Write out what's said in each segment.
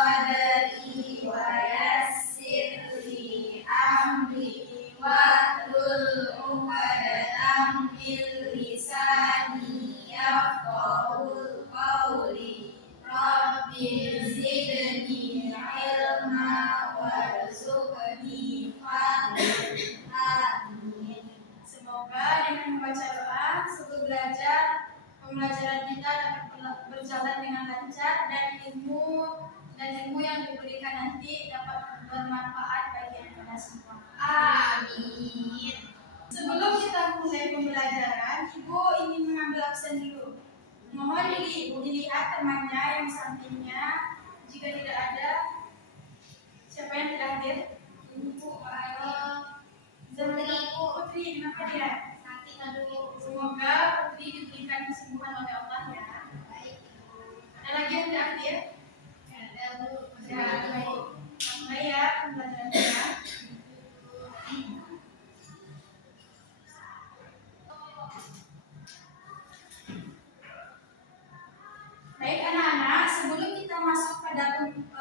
sadri wa yassir li amri wahlul 'uqdatam min lisani yafqahul qawli rabbi zidni ilma warzuqni fadlan. Semoga dengan membaca doa sebelum pembelajaran kita dapat berjalan dengan lancar dan ilmu yang diberikan nanti dapat bermanfaat bagi kita semua. Amin. Sebelum kita mulai pembelajaran, Ibu ingin mengambil absen dulu. Mohon dilihat temannya yang sampingnya. Jika tidak ada, siapa yang tidak hadir? Ibu. Putri, kenapa dia? Semoga Putri diberikan kesembuhan oleh Allah ya. Baik. Ada lagi yang tidak hadir? Ada, Bu. Baik. Mulai ya pembelajarannya. Baik anak-anak, sebelum kita masuk pada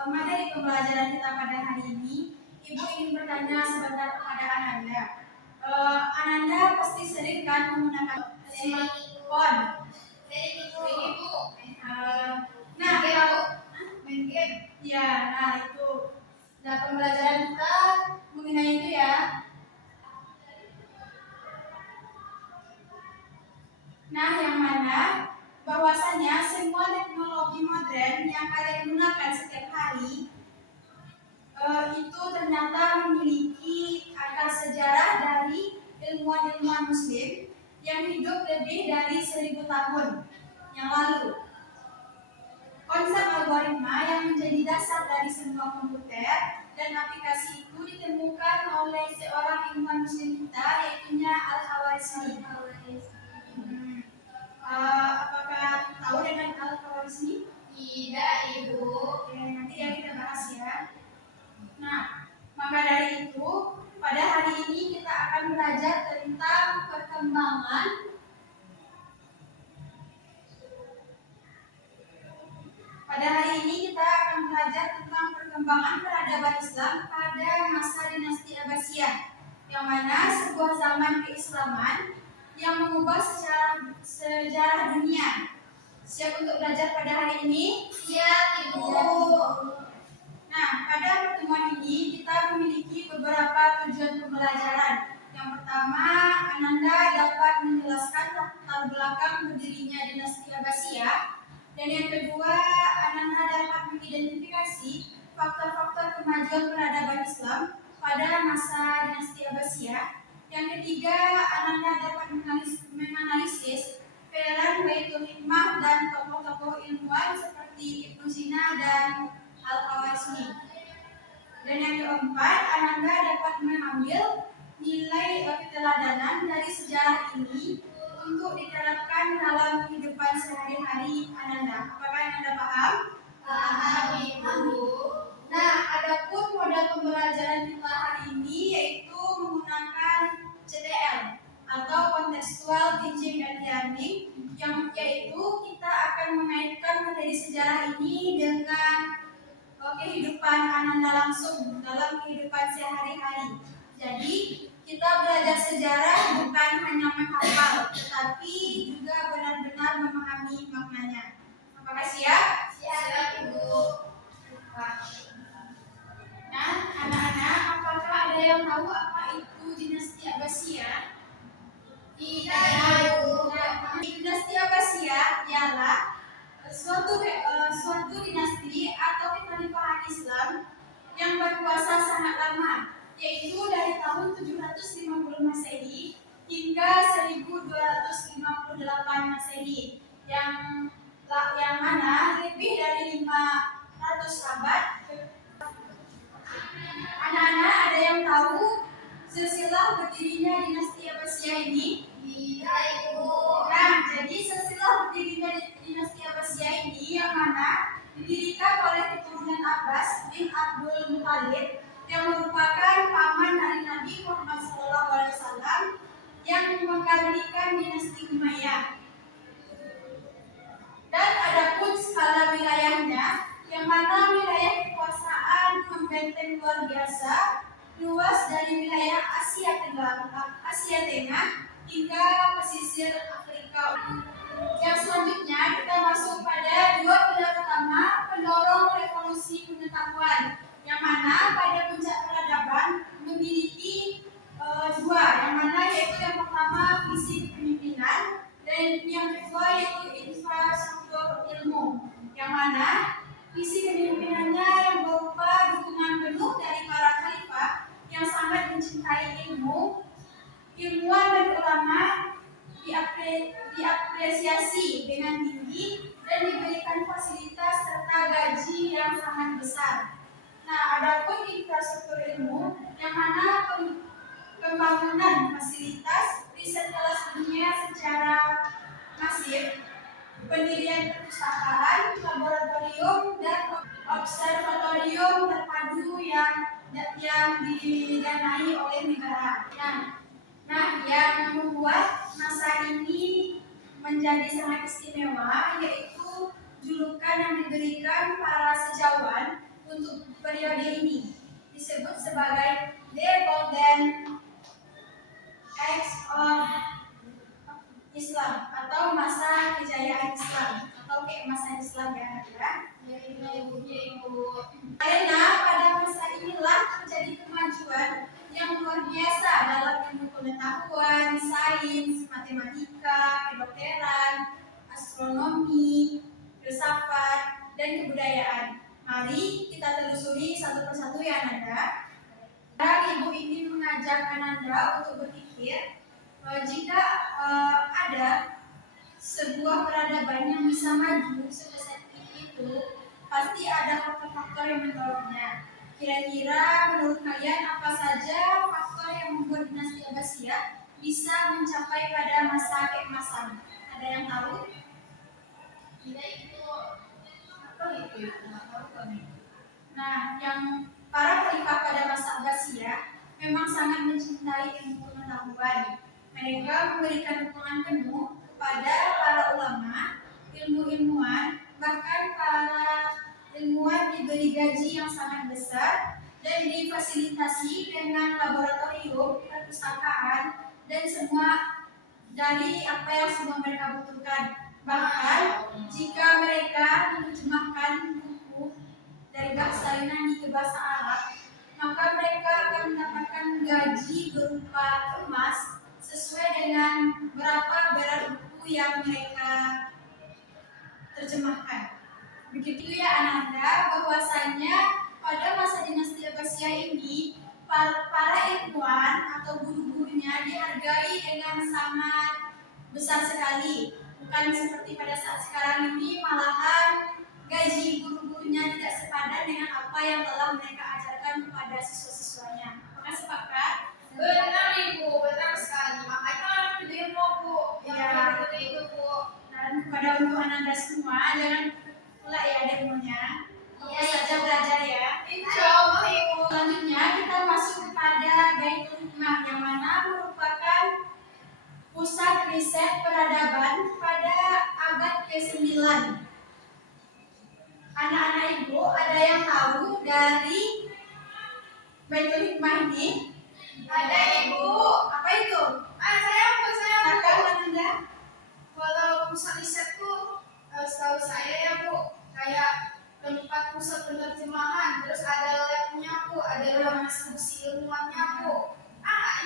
materi pembelajaran kita pada hari ini, Ibu ingin bertanya sebentar kepada Ananda. Ananda pasti sering kan menggunakan smartphone. Nah, main game. Ya, nah itu. Nah, pembelajaran kita mengenai itu ya. Nah, yang mana bahwasanya semua teknologi modern yang kalian gunakan setiap hari itu ternyata memiliki akar sejarah dari ilmuwan-ilmuwan Muslim yang hidup lebih dari 1000 tahun yang lalu. Konsep algoritma yang menjadi dasar dari semua komputer dan aplikasi itu ditemukan oleh seorang ilmuwan Muslim kita, yaitu Al-Khwarizmi. Apakah tahu dengan Al-Khwarizmi? Tidak, Ibu. Oke, nanti ya kita bahas ya. Nah, maka dari itu pada hari ini kita akan belajar tentang perkembangan peradaban Islam pada masa dinasti Abbasiyah, yang mana sebuah zaman keislaman yang mengubah sejarah dunia. Siap untuk belajar pada hari ini? Siap, Ibu. Nah, pada pertemuan ini kita memiliki beberapa tujuan pembelajaran. Yang pertama, Ananda dapat menjelaskan latar belakang berdirinya dinasti Abbasiyah. Dan yang kedua, Ananda dapat mengidentifikasi faktor-faktor kemajuan peradaban Islam pada masa dinasti Abbasiyah. Yang ketiga, Ananda dapat menganalisis peran Baitul Hikmah dan tokoh-tokoh ilmuwan seperti Ibnu Sina dan Al-Khwarizmi. Dan yang keempat, Ananda dapat mengambil nilai keteladanan dari sejarah ini untuk diterapkan dalam kehidupan sehari-hari Ananda. Apakah Ananda paham? Paham, Ibu. Nah, adapun modal pembelajaran kita hari ini yaitu menggunakan CTL atau Contextual Teaching and Learning, yang yaitu kita akan mengaitkan materi sejarah ini dengan kehidupan Ananda langsung dalam kehidupan sehari-hari. Jadi kita belajar sejarah bukan hanya menghafal, tetapi juga benar-benar memahami maknanya. Apakah siap? Siap, Ibu. Nah, anak-anak, apakah ada yang tahu apa itu dinasti Abbasiyah? Tidak, Ibu. Dinasti Abbasiyah ialah suatu dinasti atau kekhalifahan Islam yang berkuasa sangat lama, yaitu dari tahun 750 Masehi hingga 1258 Masehi, yang mana lebih dari 500 abad. Anak-anak, ada yang tahu silsilah berdirinya dinasti Abbasiyah ini? Tidak, Ibu. Nah, jadi silsilah berdirinya dinasti Abbasiyah ini yang mana didirikan oleh keturunan Abbas bin Abdul Muthalib, yang merupakan paman dari Nabi Muhammad SAW, yang menggantikan dinasti Umayyah. Dan adapun skala wilayahnya, yang mana wilayah meluas dari wilayah Asia Tengah hingga pesisir Afrika. Yang selanjutnya kita masuk pada dua pilar utama pendorong revolusi pengetahuan, yang mana pada puncak peradaban memiliki dua, yang mana yaitu yang pertama visi kepemimpinan dan yang kedua yaitu infrastruktur ilmu, yang mana visi kepemimpinannya yang berupa dukungan penuh dari para khalifah yang sangat mencintai ilmu, ilmuwan dan ulama diapresiasi dengan tinggi dan diberikan fasilitas serta gaji yang sangat besar. Nah, adapun infrastruktur ilmu, yang mana pembangunan fasilitas riset kelas dunia secara masif, pendirian perpustakaan, laboratorium, dan observatorium terpadu yang didanai oleh negara. Nah, yang membuat masa ini menjadi sangat istimewa yaitu julukan yang diberikan para sejawat untuk periode ini, disebut sebagai The Golden Age of Islam atau masa kejayaan Islam atau keemasan Islam ya. Karena pada masa inilah terjadi kemajuan yang luar biasa dalam ilmu pengetahuan, sains, matematika, kedokteran, astronomi, filsafat, dan kebudayaan. Mari kita telusuri satu persatu ya Ananda. Ibu ini mengajak Ananda untuk berpikir jika ada sebuah peradaban yang bisa maju sebesar itu, pasti ada faktor-faktor yang mendorongnya. Kira-kira menurut kalian apa saja faktor yang membuat dinasti Abbasiyah bisa mencapai pada masa keemasan? Ada yang tahu? Tidak itu apa itu? Nggak tahu kami. Nah, yang para khalifah pada masa Abbasiyah memang sangat mencintai ilmu pengetahuan. Mereka memberikan dukungan penuh kepada para ulama, ilmuwan, bahkan para ilmuwan diberi gaji yang sangat besar dan difasilitasi dengan laboratorium, perpustakaan, dan semua dari apa yang semua mereka butuhkan. Bahkan jika mereka menerjemahkan buku dari bahasa Yunani ke bahasa Arab, maka mereka akan mendapatkan gaji berupa emas sesuai dengan berapa berat buku yang mereka terjemahkan. Begitu ya Ananda, bahwasanya pada masa dinasti Abbasiyah ini para ilmuwan atau guru-gurunya dihargai dengan sangat besar sekali. Bukan seperti pada saat sekarang ini, malahan gaji guru-gurunya tidak sepadan dengan apa yang telah mereka ajarkan kepada siswa-siswanya. Apakah sepakat? Benar Ibu, benar sekali. Makanya orang berdemo Bu. Ya, itu Bu. Dan kepada untuk Ananda semua, jangan pula ya demonya. Iya, Saja belajar ya. Insya Allah Ibu. Selanjutnya kita masuk kepada Baitul Hikmah, yang mana merupakan pusat riset peradaban pada abad ke-9. Anak-anak Ibu, ada yang tahu dari Baitul Hikmah ini? Ada Ibu. Apa itu? Saya Bu. Silakan Ananda. Kalau pusat riset tuh setahu saya ya Bu, kayak tempat pusat penerjemahan, terus ada labnya Bu, ada ruang diskusi ilmuannya Bu.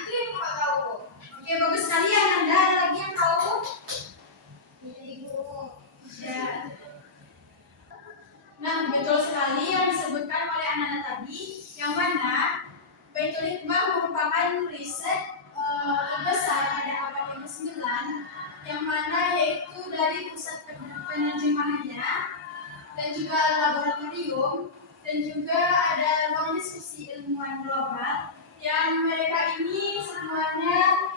Itu yang Bapak tahu Bu. Oke, bagus sekali Ananda. Ada lagi yang tahu? Iya Ibu. Ya. Nah, betul sekali yang disebutkan oleh Ananda tadi, yang mana Baitul Hikmah merupakan riset terbesar pada abad ke-9, yang mana yaitu dari pusat penerjemahannya dan juga laboratorium dan juga ada ruang diskusi ilmuwan global yang mereka ini semuanya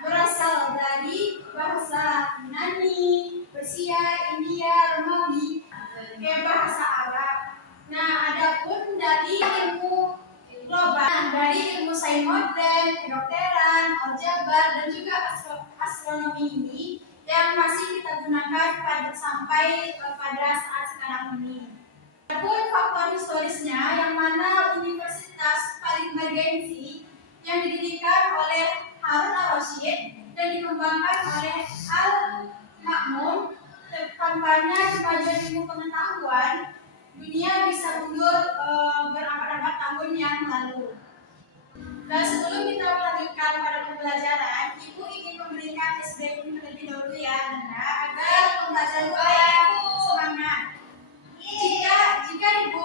berasal dari bahasa Yunani, Persia, India, Romawi, ke bahasa Arab. Nah, adapun dari ilmu global, dari ilmu sains modern, kedokteran, aljabar, dan juga astronomi ini yang masih kita gunakan sampai pada saat sekarang ini. Adapun faktor historisnya, yang mana universitas paling inteligensi yang didirikan oleh Harun al-Rasyid dan dikembangkan oleh Al-Ma'mun. Tanpanya kemajuan ilmu pengetahuan, dunia bisa mundur berabad-abad tahun yang lalu. Dan sebelum kita melanjutkan pada pembelajaran, Ibu ingin memberikan flashback terlebih dahulu ya, Nanda, agar pembelajaran kita semangat. Jika Ibu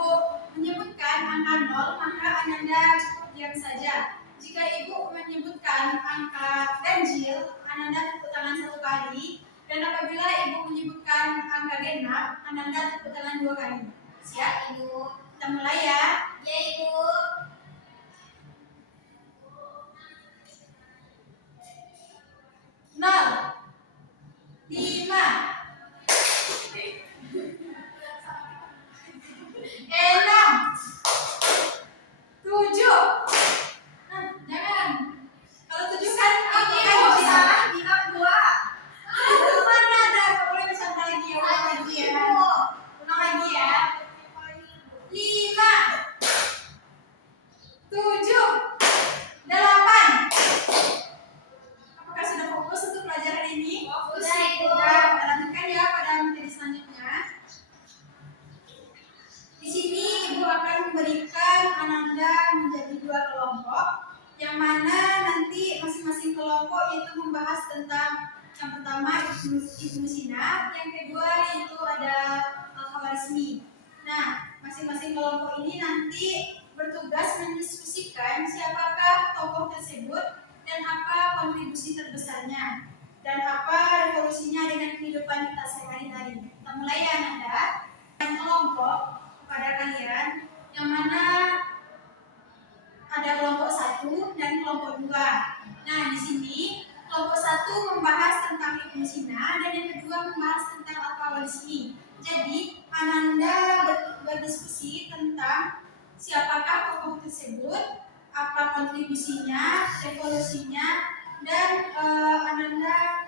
menyebutkan angka 0, maka Ananda cukup diam saja. Jika Ibu menyebutkan angka ganjil, Ananda tepuk tangan 1 kali. Dan apabila Ibu menyebutkan angka genap, Ananda tepuk tangan 2 kali. Siap, Ibu? Kita mulai ya. Ya, Ibu. 0, 5, 6, 7. Jangan. Kalau 7 kan apa ganjil? Ingat 2. Mana ada? Boleh bersama lagi ya. Ulang lagi ya. Ulang lagi ya. 5, 7, 8. Apakah sudah fokus untuk pelajaran ini? Fokus, Sudah, Ibu. kita lanjutkan ya pada materi selanjutnya. Di sini Ibu akan memberikan Ananda menjadi 2 kelompok, yang mana nanti masing-masing kelompok itu membahas tentang yang pertama Ibnu Sina, yang kedua itu ada Al-Khawarizmi. Nah, masing-masing kelompok ini nanti bertugas mendiskusikan siapakah tokoh tersebut dan apa kontribusi terbesarnya dan apa revolusinya dengan kehidupan kita sehari-hari. Kita mulai ya, Ananda. Yang kelompok kepada kalian, yang mana ada kelompok 1 dan kelompok 2. Nah, di sini kelompok 1 membahas tentang Ibnu Sina dan yang kedua membahas tentang Al-Khawarizmi. Jadi, Ananda berdiskusi tentang siapakah tokoh tersebut, apa kontribusinya, revolusinya, dan Ananda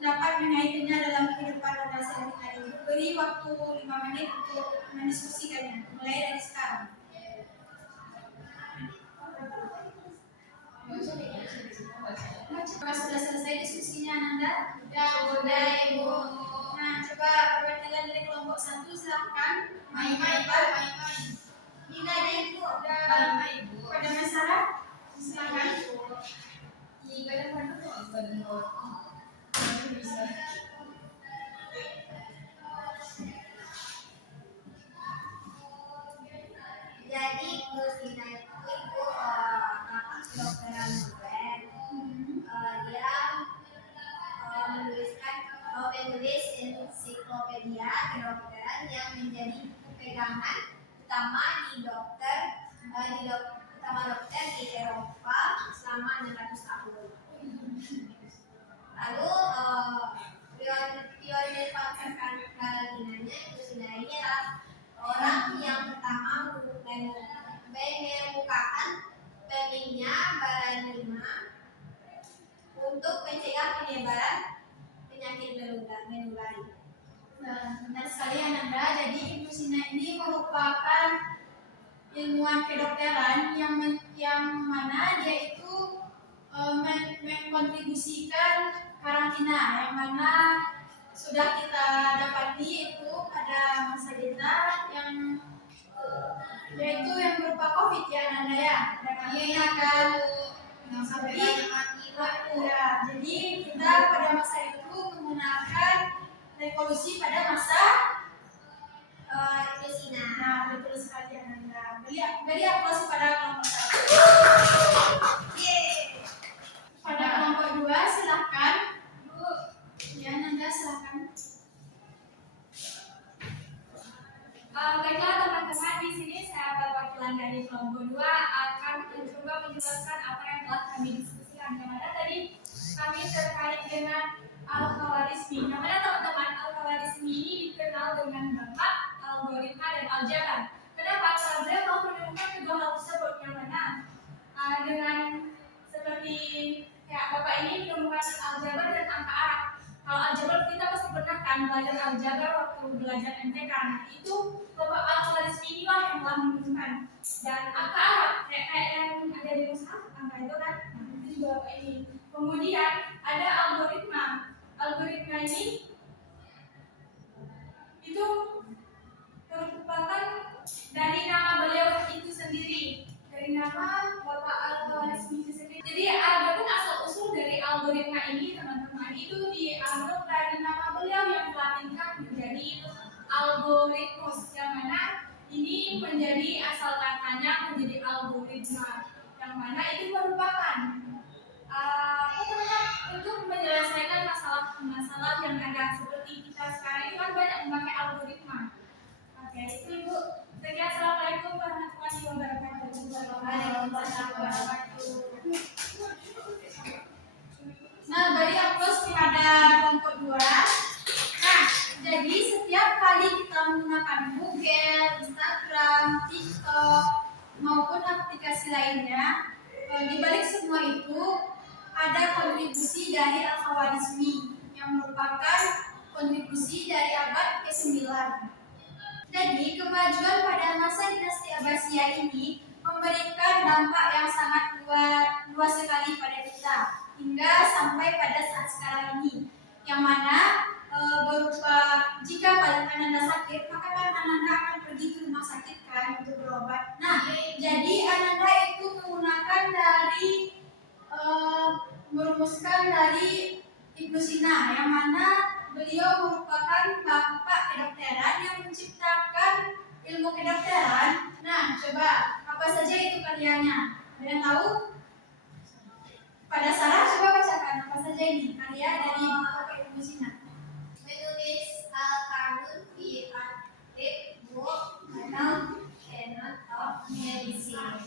dapat mengaitkannya dalam kehidupan Anda sehari-hari. Beri waktu 5 menit untuk mendiskusikannya, mulai dari sekarang. Apakah sudah selesai diskusinya, Ananda? Sudah, Ibu. Nah, coba perwakilan dari kelompok 1 silahkan. Main. Nina ada Ibu. Main, Ibu. Pada masalah, silahkan. Jadi Ibu Sina itu kedokteran modern. Dia menulis ensiklopedia kedokteran yang menjadi pegangan utama dokter di Eropa selama 600 tahun. Lalu pionir konsep karantinanya Ibu Sina ini adalah orang yang pertama mengemukakan pentingnya baranima untuk mencegah penyebaran penyakit menulari. Benar sekali, Ananda. Jadi Ibu Sina ini merupakan ilmuwan kedokteran yang mana dia itu mengkontribusikan karantina, yang mana sudah kita dapati itu pada masa kita yang yaitu yang berupa COVID ya, Ananda ya. Karantina kan Yang sampai Jadi, banyak mati. ya, jadi kita pada masa itu menggunakan revolusi pada masa Ibu Sina. nah, betul sekali, Ananda. Beri aplaus pada kelompok 1. Yeay. Pada kelompok 2 silahkan. Bu, ya, Ananda silahkan. Baiklah teman-teman, di sini saya perwakilan dari kelompok 2 akan mencoba menjelaskan apa yang telah kami diskusikan. Yang mana tadi kami terkait dengan Al-Khawarizmi. Yang mana teman-teman, Al-Khawarizmi ini dikenal dengan bapak algoritma dan aljabar. Kenapa? Karena beliau telah menemukan kedua hal tersebut, yang mana dengan seperti kayak bapak ini menemukan aljabar dan angka Arab. Kalau aljabar kita pasti pernah kan belajar aljabar waktu belajar MTK. Nah, itu bapak Al-Khawarizmi inilah yang telah menentukan. Dan angka Arab kayak yang ada di mushaf, angka itu kan, nah, itu juga Bapak ini. Kemudian ada algoritma. Algoritma ini itu merupakan dari nama beliau itu sendiri, dari nama Bapak Al-Khawarizmi itu sendiri. Jadi adapun asal usul dari algoritma ini teman-teman itu diambil dari nama beliau yang dilatinkan menjadi algoritmus, yang mana ini menjadi asal katanya menjadi algoritma, yang mana itu merupakan untuk menyelesaikan masalah-masalah yang ada seperti kita sekarang ini kan banyak memakai algoritma. Oke, itu Ibu. Sekian, assalamualaikum warahmatullahi wabarakatuh. Waalaikumsalam warahmatullahi wabarakatuh. Nah, beri aplaus kepada kelompok 2. Nah, jadi setiap kali kita menggunakan Google, Instagram, TikTok, maupun aplikasi lainnya, di balik semua itu ada kontribusi dari Al-Khawarizmi yang merupakan kontribusi dari abad ke-9. Jadi, kemajuan pada masa dinasti Abbasiyah ini memberikan dampak yang sangat luas sekali pada kita hingga sampai pada saat sekarang ini, yang mana berupa jika kalian Ananda sakit, maka kan Ananda akan pergi ke rumah sakit kan untuk berobat. Nah, jadi Ananda itu menggunakan merumuskan dari Ibnu Sina, yang mana beliau merupakan bapak kedokteran yang menciptakan ilmu kedokteran. Nah, coba apa saja itu karyanya? Ada yang tahu? Pada Sarah coba bacakan apa saja ini karya dari bapak Ibnu Sina. Menulis Al-Qanun fi Atib Book atau Canon of Medicine.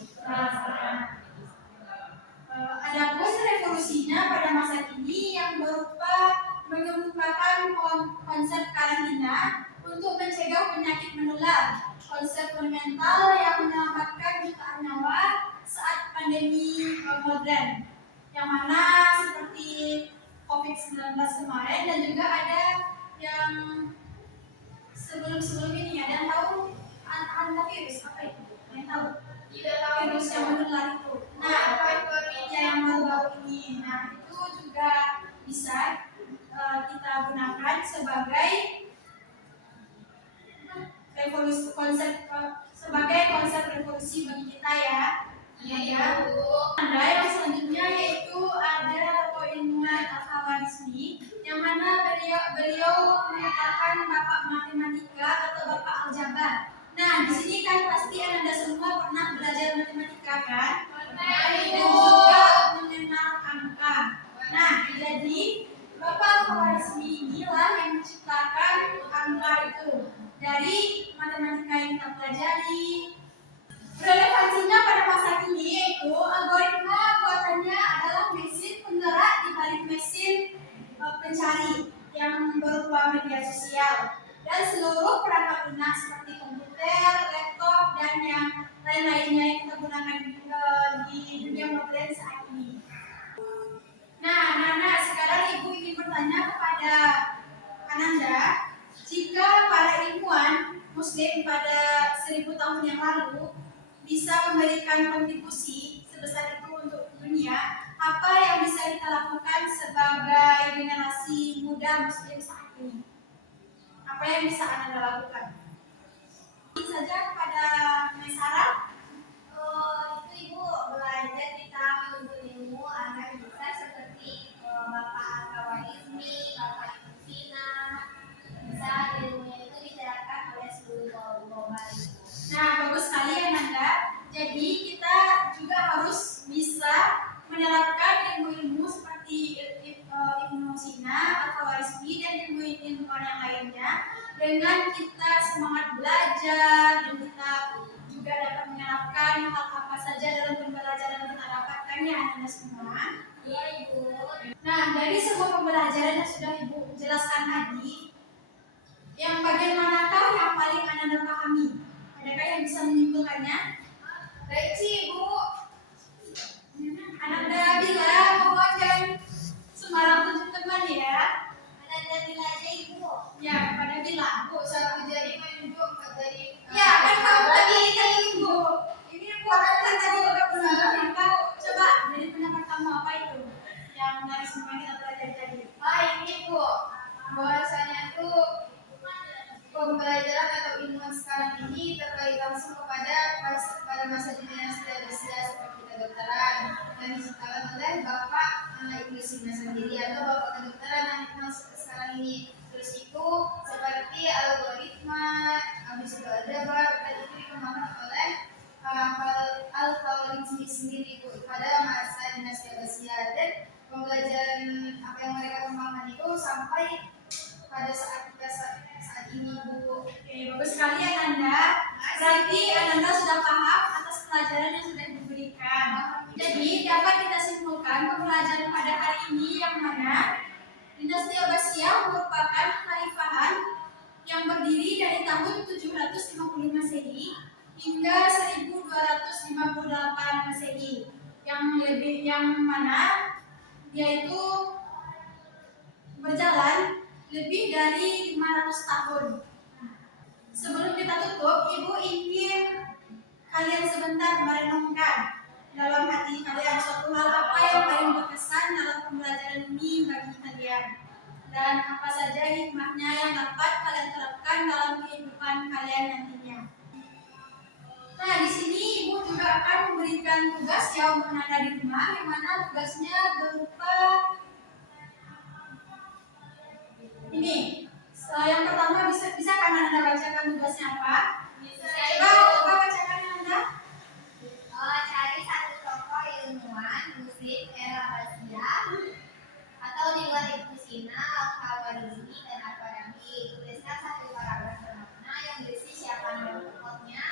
Adapun revolusinya pada masa kini yang berupa mengemukakan konsep karantina untuk mencegah penyakit menular, konsep fundamental yang menyelamatkan jutaan nyawa saat pandemi modern, yang mana seperti COVID-19 kemarin, dan juga ada yang sebelum ini. Ada yang tahu antivirus apa itu? Ada yang tahu? Tidak tahu. Virus yang menular itu. Nah, yang baru-baru ini. Nah, itu juga bisa kita gunakan sebagai konsep revolusi bagi kita ya. Iya, Bu. Ada yang selanjutnya yaitu ada tokoh ilmuwan Al-Khawarizmi, yang mana beliau merupakan bapak matematika atau bapak aljabar. Nah, di sini kan pasti Anda semua pernah belajar matematika kan? Dan juga mengenal angka. Nah, jadi Bapak Al-Khawarizmi inilah yang menciptakan angka itu dari matematika yang kita pelajari. Relevansinya pada masa kini yaitu algoritma buatannya adalah mesin penggerak di balik mesin pencari yang berupa media sosial dan seluruh perangkat lunak seperti komputer, laptop, dan yang lain-lainnya yang kita gunakan di dunia modern saat ini. Nah, Nana, sekarang Ibu ingin bertanya kepada Ananda, jika para ilmuwan Muslim pada 1000 tahun yang lalu bisa memberikan kontribusi sebesar itu untuk dunia, apa yang bisa kita lakukan sebagai generasi muda Muslim saat ini? Apa yang bisa Anda lakukan? Ini saja kepada Mesara. Itu Ibu belajar kita menuntut ilmu agar bisa seperti Bapak Al-Khawarizmi, Bapak Ibnu Sina, bisa ilmunya itu diterapkan oleh seluruh global. Nah, bagus sekali ya Nanda. Jadi kita juga harus bisa menerapkan ilmu-ilmu seperti Ibnu Sina, Al-Khawarizmi, dan ilmu-ilmuwan yang lainnya dengan kita semangat belajar, dan kita juga dapat menerapkan hal apa saja dalam pembelajaran yang kita dapatkan ya Anda semua. Iya Ibu. Nah, dari semua pembelajaran yang sudah Ibu jelaskan tadi, yang bagian manakah yang paling Anda pahami? Adakah yang bisa menyimpulkannya? Reci, Bu. Ananda bilang, mohon jangan sembarang tunjuk teman ya. Ananda bila aja Ibu. Ya, pada bilang. Bu, satu jari menunjuk, empat jari. Ya, kan kamu tadi pada masa dinasti Abbasiyah seperti kedokteran yang diciptakan oleh Bapak Ibnu Sina sendiri atau Bapak kedokteran yang masuk sekarang ini. Terus itu seperti algoritma, habis itu aljabar, dan itu dikembangkan oleh Al-Khawarizmi sendiri Bu, pada masa dinasti Abbasiyah. Dan pembelajaran apa yang mereka kembangkan itu sampai pada saat ini Bu. Oke, bagus sekali Ananda. Berarti Ananda sudah paham atas pelajaran yang sudah diberikan. Jadi dapat kita simpulkan pembelajaran pada hari ini yang mana dinasti Abbasiyah merupakan khalifahan yang berdiri dari tahun 750 Masehi hingga 1258 Masehi, yang mana yaitu berjalan lebih dari 500 tahun. Sebelum kita tutup, Ibu ingin kalian sebentar merenungkan dalam hati kalian suatu hal apa yang paling berkesan dalam pembelajaran ini bagi kalian, dan apa saja hikmahnya yang dapat kalian terapkan dalam kehidupan kalian nantinya. Nah, di sini Ibu juga akan memberikan tugas yang Ananda di rumah, yang mana tugasnya berupa ini. Yang pertama bisa kan Anda bacakan tugasnya apa? Coba bacakan Anda. Cari satu tokoh ilmuwan muslim era Abbasiyah atau di luar Ibnu Sina, Al-Khawarizmi, dan Al-Farabi. Tuliskan satu paragraf bermakna yang berisi siapa nama tokohnya,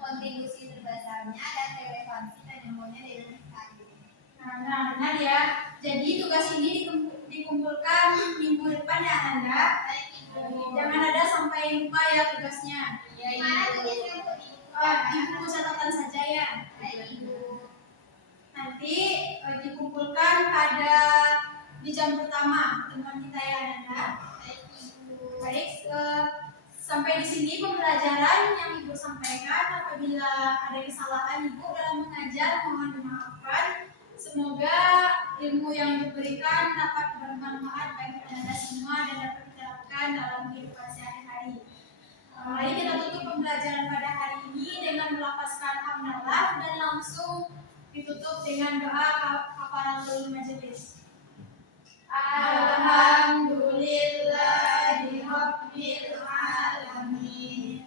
kontribusi terbesarnya, dan relevansi dan ilmunya dengan kita. Nah, benar ya. Jadi tugas ini dikumpulkan minggu depan ya Anda. Jangan ada sampai lupa ya tugasnya. Mana tulisnya Bu? Di buku catatan saja ya. Nanti dikumpulkan pada di jam pertama teman kita ya Anda. Baik, sampai di sini pembelajaran yang Ibu sampaikan. Apabila ada kesalahan Ibu dalam mengajar, mohon dimaafkan. Semoga ilmu yang diberikan dapat bermanfaat bagi Anda semua dan dapat diterapkan dalam kehidupan sehari-hari. Mari kita tutup pembelajaran pada hari ini dengan melafazkan hamdalah dan langsung ditutup dengan doa kafaratul majelis. Alhamdulillahirabbil alamin.